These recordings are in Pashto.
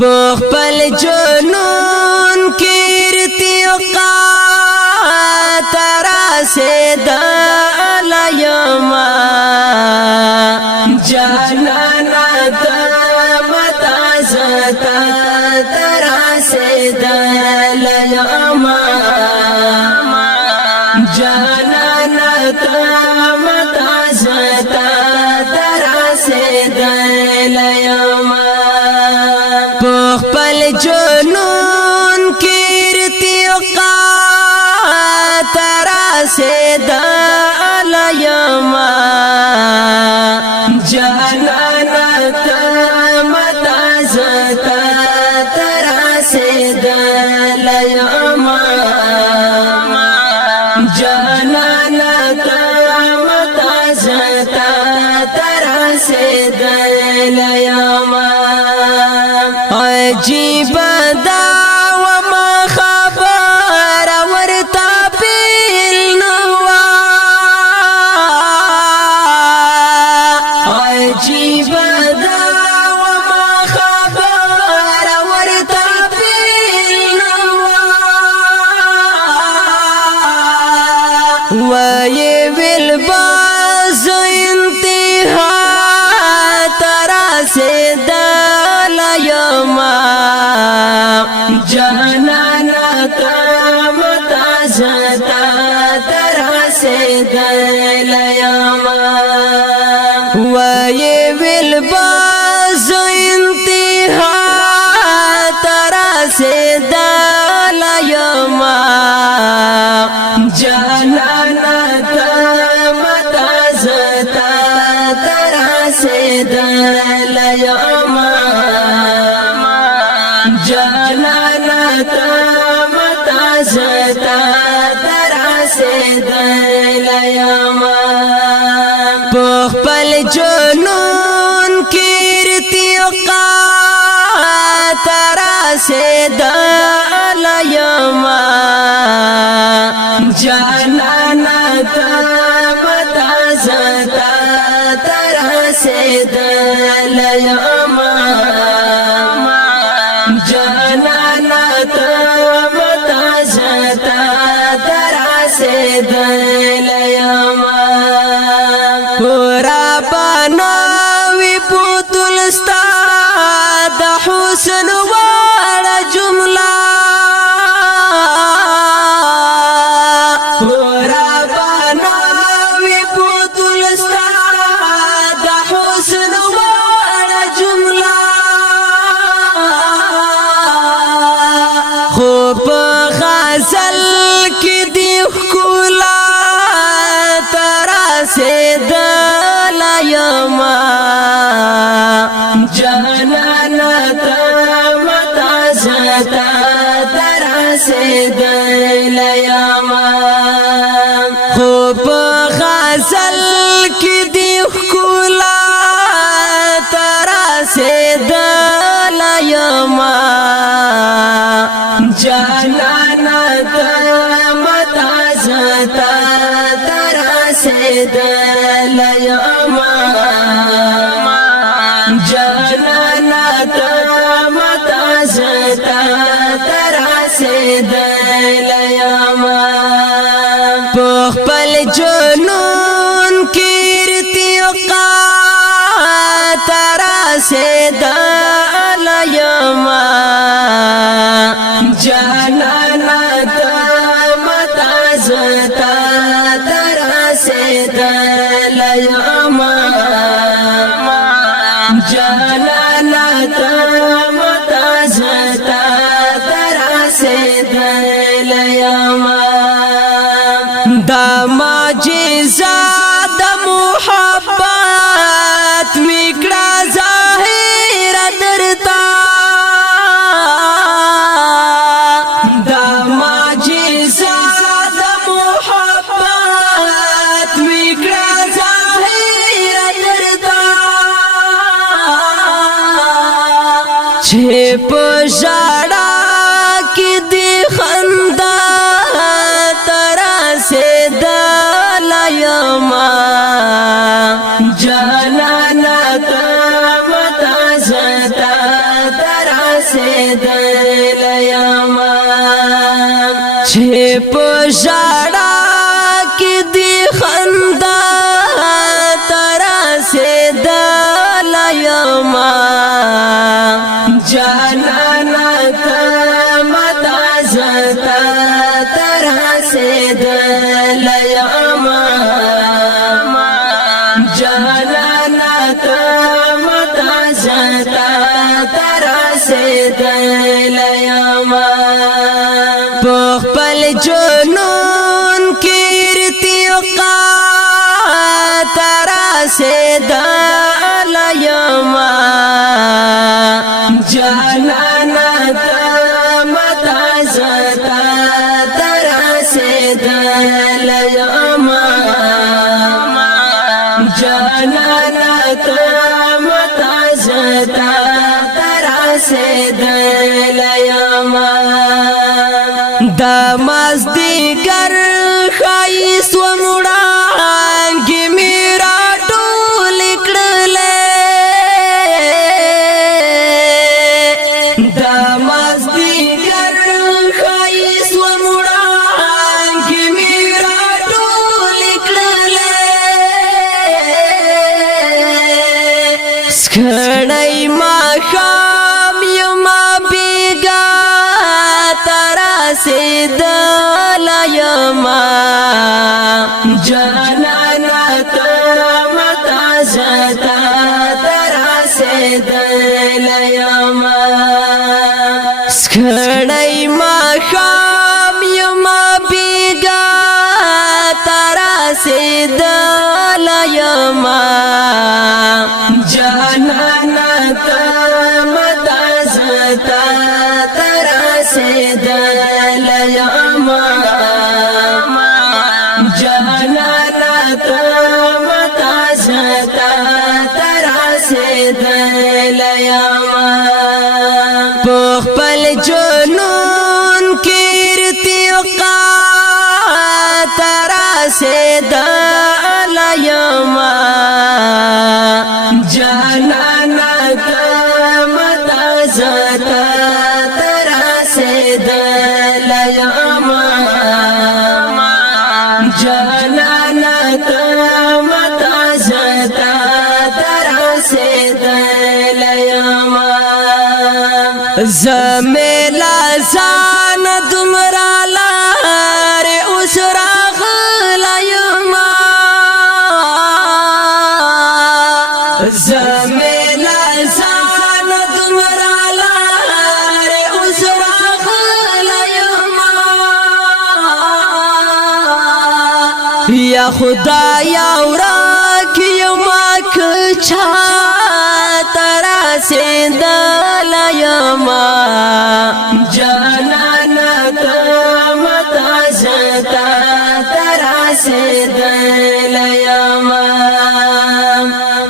پخپل جنون کیرتی وقات راسد لیما جانانا تمتا زتا تراسد لیما جانانا تمتا زتا تراسد لیما پخپل جنون کیرتی وقات راسد لیما جانانا تمتا زتا تراسد لیما جانانا تمتا زتا تراسد لیما عجیب دا وما خبر ورتا پیل نوا عجیب دا وما خبر ورتا پیل نوا وی بالباز انتہا تراسد لیما جانانا تمتا زتا تراسد لیما وی بالباز انتہا تراسد لیما جانانا تمتا زتا تراسد لیما جانانا تمتا زتا تراسد لیما پخپل جنون کیرتی وقات راسد لیما جانانا تمتا زتا تراسد لیما جانانا تمتا زتا تراسد لیما پورا بناوی پوتل ستا د حسن واړه جمله پورا بناوی پوتل ستا د حسن واړه جمله خوب غزل کی دی ښکلا تراسد لیما جانانا تمتا زتا تراسد لیما خوب غزل کی دی ښکلا تراسد لیما جانانا تمتا زتا تراسد لیما جانانا تمتا زتا تراسد لیما پخپل جنون کیرتی وقات راسد لیما جانانا تمتا زتا تراسد لیما جانانا تمتا زتا تراسد لیما دا معجزات محبت میکړه ظاهر درتا دا معجزات محبت میکړه ظاهر درتا چې په ژړا کې دی خندا تراسد لیما جانانا تمتا زتا رسیدل یما چې په ژړا کې دی خندا تر رسیدل یما جانانا ته متا زتا تر رسیدل یما جانانا ته متا زتا تر رسیدل یما په خپل جنون کې ارتقا تر رسیدل یما جانانا ته متا زتا تر رسیدل یما جانانا ته متا زتا تر رسیدل یما د مازدیګر ښایست وړانګې مې راټولې کړلې د مازدیګر ښایست وړانګې مې راټولې کړلې سکړی ماښام یما بیګا تر رسیدل یما جانانا ته متا زتا تر رسیدل یما سکړی ماښام یما بیګا تر رسیدل یما جانانا ته متا زتا تر رسیدل یما جانانا ته متا زتا تر رسیدل یما په خپل جنون کې ارتقا تر رسیدل یما جانانا ته متا زتا تر رسیدل یما جانانا ته متا زتا تر رسیدل یما زمیلا ځان دومره لارې اوس راغلی یما زمیلا ځان دومره لارې اوس راغلی یما یا خدایا ورک یما که چا تر رسیدل یما جانانا ته متا زتا تر رسیدل یما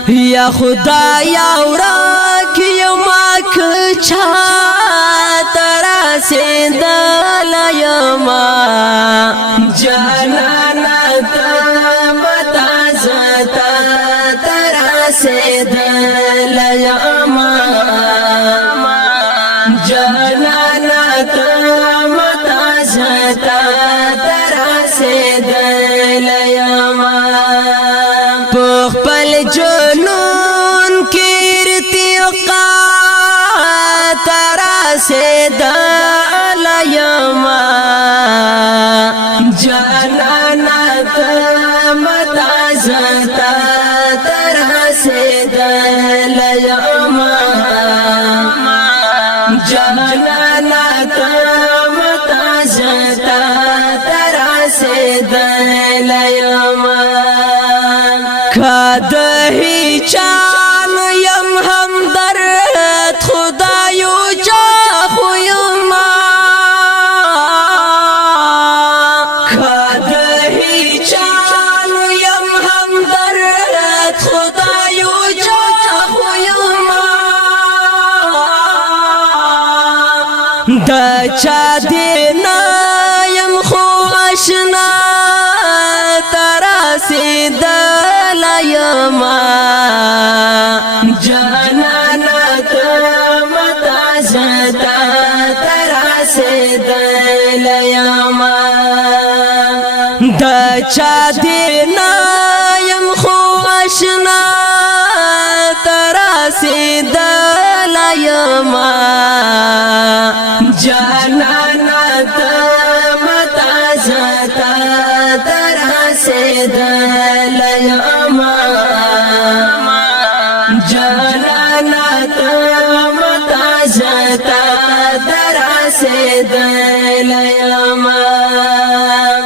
یا خدایا ورک یما که چا تر رسیدل یما جانانا ته متا زتا تر رسیدل یما جانانا ته متا زتا تر رسیدل یما په خپل جنون کې ارتقا تر رسیدل یما جانانا ته متا زتا تر رسیدل یما جانانا ته متا زتا تر رسیدل یما کد هیچان یم همدرد خدایو جا خو یما کد هیچان یم همدرد خدایو جا خو یما د چا دینا یم خو آشنا تر رسیدل یما جانانا ته متا زتا تا تراسه دلیما دا چا دینا یم خو اشنا تراسه دلیما جانانا تا متازتا تراسه دلیما جانانا تا متازتا تراسه دلیما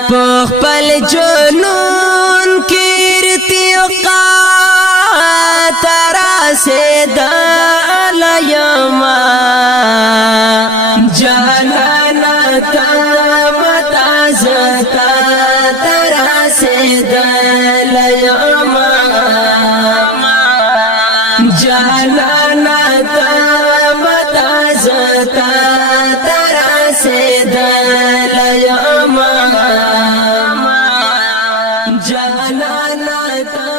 پخپل جنون کیرتی تراسه دلیما جانانا تا متازتا تراسه دلیما جانانا تا متازتا تراسه دلیما جانانا تا